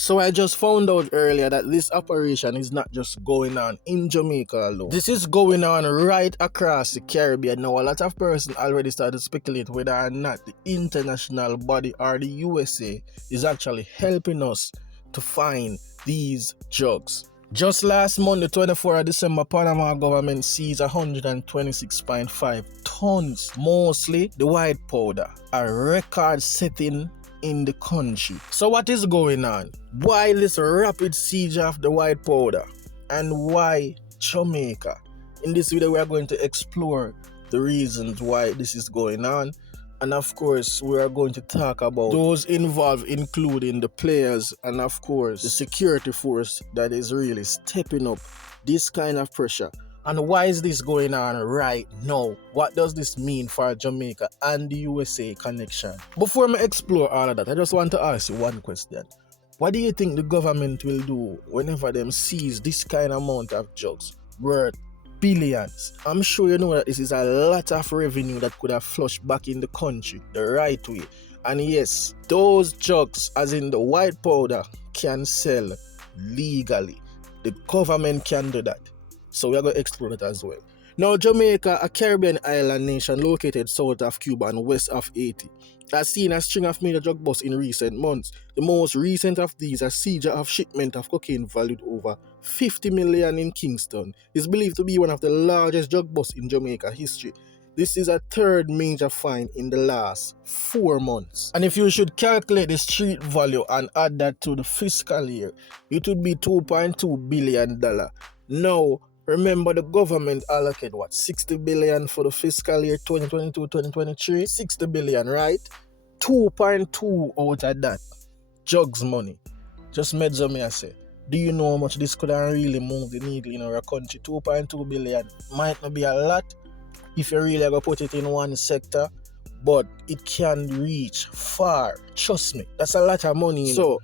So I just found out earlier that this operation is not just going on in Jamaica alone. This is going on right across the Caribbean. Now a lot of persons already started to speculate whether or not the international body or the USA is actually helping us to find these drugs. Just last month, the 24th of December, Panama government seized 126.5 tons, mostly the white powder, a record setting in the country. So what is going on? Why this rapid siege of the white powder? And why Jamaica? In this video, we are going to explore the reasons why this is going on. And of course, we are going to talk about those involved, including the players and of course, the security force that is really stepping up this kind of pressure. And why is this going on right now? What does this mean for Jamaica and the USA connection? Before I explore all of that, I just want to ask you one question. What do you think the government will do whenever them seize this kind of amount of drugs worth billions? I'm sure you know that this is a lot of revenue that could have flushed back in the country the right way. And yes, those drugs, as in the white powder, can sell legally. The government can do that. So we are going to explore that as well. Now, Jamaica, a Caribbean island nation located south of Cuba and west of Haiti, has seen a string of major drug busts in recent months. The most recent of these, a seizure of shipment of cocaine valued over 50 million in Kingston, is believed to be one of the largest drug busts in Jamaica history. This is a third major find in the last 4 months. And if you should calculate the street value and add that to the fiscal year, it would be $2.2 billion. Now, remember the government allocated 60 billion for the fiscal year 2022-2023? 60 billion, right? 2.2 out of that, drugs money. Just measure me, I say. Do you know how much this could have really moved the needle in our country? 2.2 billion might not be a lot if you really going to put it in one sector, but it can reach far. Trust me, that's a lot of money. So,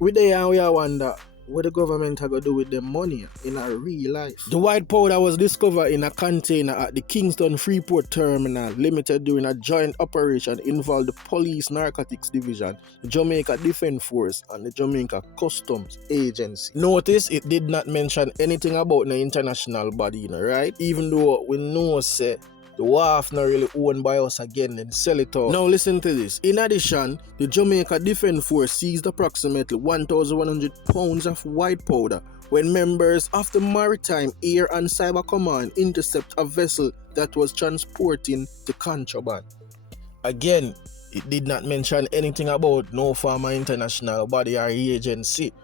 we there and we wonder what the government are going to do with the money in a real life. The white powder was discovered in a container at the Kingston Freeport Terminal Limited during a joint operation involving the Police Narcotics Division, the Jamaica Defence Force, and the Jamaica Customs Agency. Notice it did not mention anything about the international body, right? Even though we know, say, the wharf not really owned by us again, then sell it out. Now listen to this. In addition, the Jamaica Defence Force seized approximately 1,100 pounds of white powder when members of the Maritime, Air and Cyber Command intercept a vessel that was transporting the contraband. Again, it did not mention anything about no former international body or agency.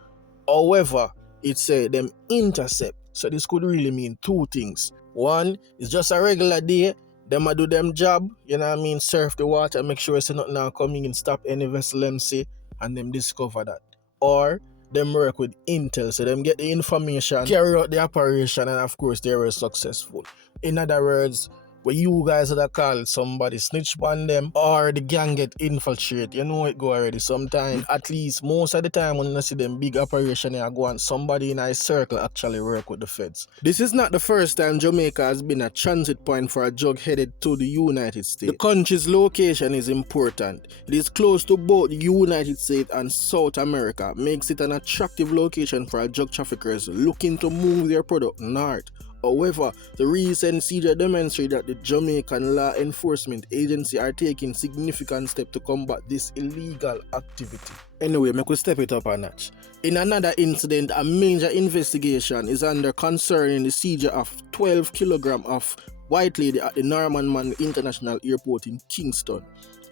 However, it said them intercept. So this could really mean two things. One, it's just a regular day. Them a do them job, you know what I mean, surf the water, make sure it's not now coming and stop any vessel them see, and them discover that. Or them work with intel, so them get the information, carry out the operation, and of course they were successful. In other words, when you guys are call somebody snitch on them or the gang get infiltrate, you know it go already. Sometimes, at least most of the time when you see them big operation here go on, somebody in a circle actually work with the feds. This is not the first time Jamaica has been a transit point for a drug headed to the United States. The country's location is important. It is close to both the United States and South America, makes it an attractive location for drug traffickers looking to move their product north. However, the recent seizure demonstrates that the Jamaican Law Enforcement Agency are taking significant steps to combat this illegal activity. Anyway, make we step it up a notch. In another incident, a major investigation is under concerning the seizure of 12 kilograms of white lady at the Norman Man International Airport in Kingston.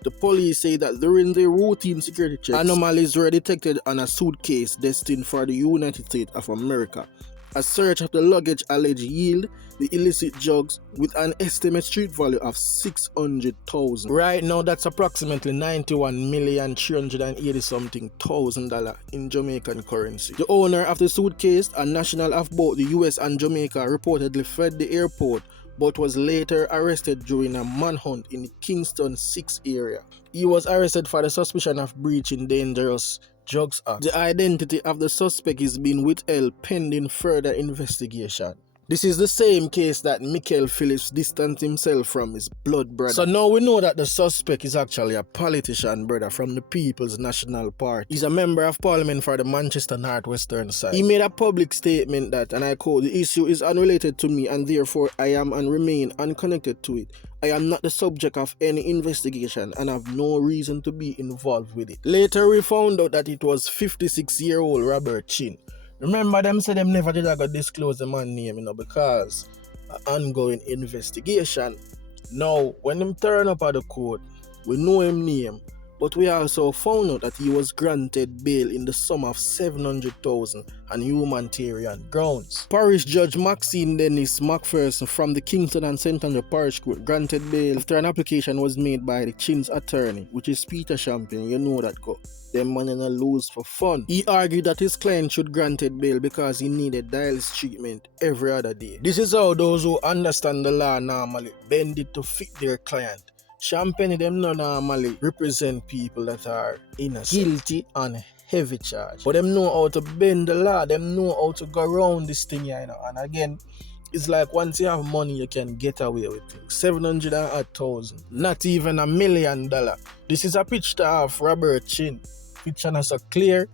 The police say that during their routine security checks, anomalies were detected on a suitcase destined for the United States of America. A search of the luggage alleged yield the illicit drugs with an estimated street value of $600,000. Right now, that's approximately $91,380,000 in Jamaican currency. The owner of the suitcase, a national of both the US and Jamaica, reportedly fled the airport but was later arrested during a manhunt in the Kingston 6 area. He was arrested for the suspicion of breaching dangerous Drugs Act. The identity of the suspect is being withheld pending further investigation. This is the same case that Michael Phillips distanced himself from his blood brother. So now we know that the suspect is actually a politician brother from the People's National Party. He's a member of parliament for the Manchester North Western side. He made a public statement that, and I quote, "The issue is unrelated to me and therefore I am and remain unconnected to it. I am not the subject of any investigation and have no reason to be involved with it." Later we found out that it was 56-year-old Robert Chin. Remember them said them never did I go disclose the man's name, because an ongoing investigation. Now, when them turn up at the court, we know him name, but we also found out that he was granted bail in the sum of $700,000 on humanitarian grounds. Parish Judge Maxine Dennis McPherson from the Kingston and St. Andrew Parish Court granted bail after an application was made by the Chin's attorney, which is Peter Champion. You know that go. Them man in a lose for fun. He argued that his client should granted bail because he needed dialysis treatment every other day. This is how those who understand the law normally bend it to fit their client. Champagne them no normally represent people that are innocent, guilty and heavy charge. But them know how to bend the law, them know how to go around this thing here, And again, it's like once you have money, you can get away with things. 700,000, not even $1 million. This is a picture of Robert Chin. Picture not so clear,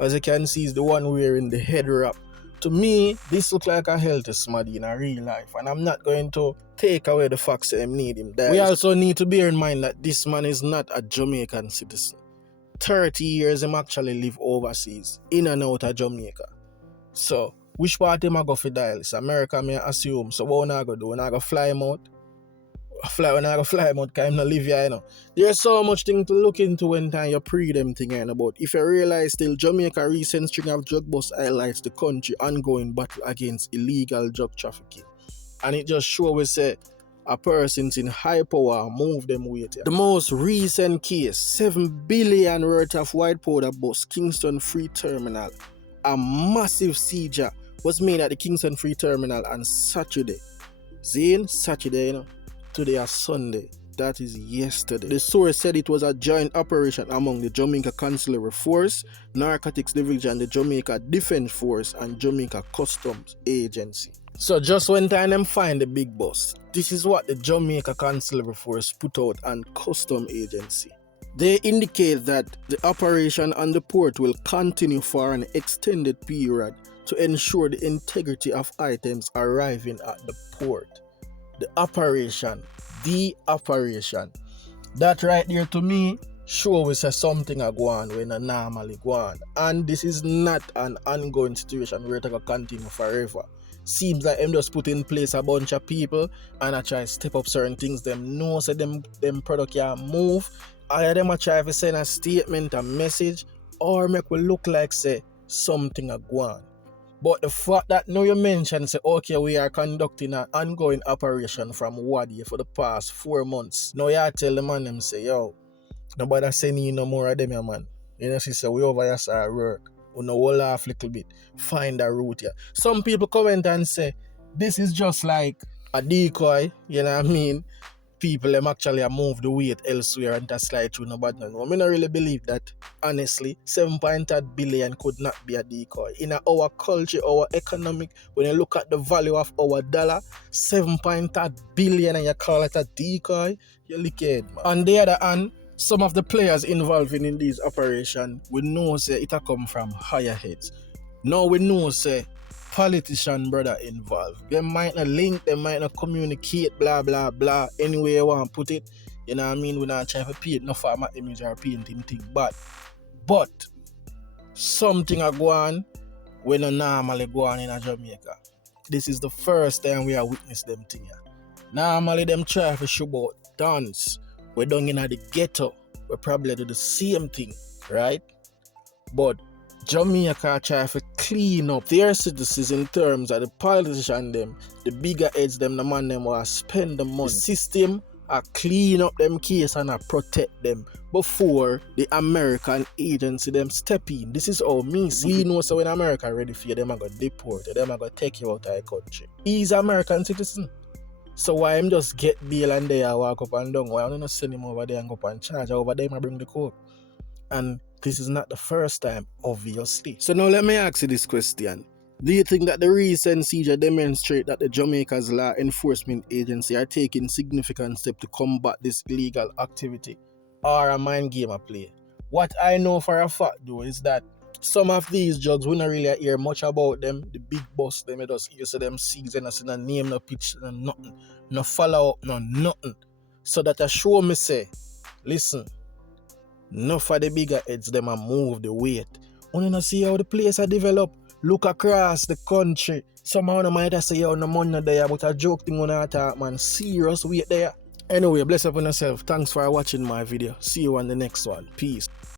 as you can see, is the one wearing the head wrap. To me, this looks like a healthy smaddy in a real life, and I'm not going to take away the facts that him need him there. We also need to bear in mind that this man is not a Jamaican citizen. 30 years him actually live overseas, in and out of Jamaica. So, which part him a go for dialysis? America may assume. So what I go do? I go fly him out? When I go fly him out, because him not live here, There's so much thing to look into when time you pre them thing, But if you realize still, Jamaica recent string of drug bust highlights the country ongoing battle against illegal drug trafficking. And it just shows we say a person's in high power move them weight. The most recent case, 7 billion worth of white powder bust Kingston Free Terminal. A massive seizure was made at the Kingston Free Terminal on Saturday. Saturday, Today is Sunday. That is yesterday. The source said it was a joint operation among the Jamaica Consular Force, Narcotics Division, the Jamaica Defense Force, and Jamaica Customs Agency. So just when time them find the big boss, this is what the Jamaica Consular Force put out on Customs Agency. They indicate that the operation on the port will continue for an extended period to ensure the integrity of items arriving at the port. The operation. That right there to me show we say something a go on when a normally go on. And this is not an ongoing situation where it will continue forever. Seems like them just put in place a bunch of people and I try to step up certain things. Them know say them product can move. Either them a try to send a statement, a message, or make we look like say something a go on. But the fact that now you mention, say, okay, we are conducting an ongoing operation from Wadi for the past 4 months. Now you tell the man them say, yo, nobody send you no more of them, man. See, say, we over here start work. We know we'll laugh a little bit. Find a route here. Some people comment and say, this is just like a decoy, you know what I mean? People them actually move the weight elsewhere and that's slide through no bad no. I don't really believe that. Honestly, 7.8 billion could not be a decoy. In our culture, our economic, when you look at the value of our dollar, 7.8 billion and you call it a decoy, you're liquid, man. On the other hand, some of the players involved in these operations, we know say it come from higher heads. Now we know say politician brother involved. They might not link, they might not communicate, blah blah blah. Any way you want to put it, you know what I mean? We're not trying to paint no form of image or painting thing, but something are going when not normally go on in Jamaica. This is the first time we are witness them thing here. Normally them try to show about dance. We're down in the ghetto. We probably do the same thing, right? But Jamaica try to clean up their citizens in terms of the politician them, the bigger heads them, the man them will spend the money. The system clean up them case and protect them before the American agency them step in. This is how me see. We know so when America ready for you, them are going to deport you, them are going to take you out of the country. He's an American citizen. So why him just get bail and there walk up and down? Why don't you send him over there and go up and charge over there and bring the court? And this is not the first time, obviously. So now let me ask you this question. Do you think that the recent seizure demonstrate that the Jamaica's law enforcement agency are taking significant steps to combat this illegal activity, or a mind game of play? What I know for a fact though is that some of these drugs we don't really hear much about them. The big boss them, you just hear them seize and no name, no pitch, no nothing, no follow up, no nothing. So that I show me say, listen, enough of the bigger heads them a move the weight. Want to see how the place are develop? Look across the country. Somehow might say yo no money there, but a joke thing on talk, man. Serious weight there. Anyway, bless up on yourself. Thanks for watching my video. See you on the next one. Peace.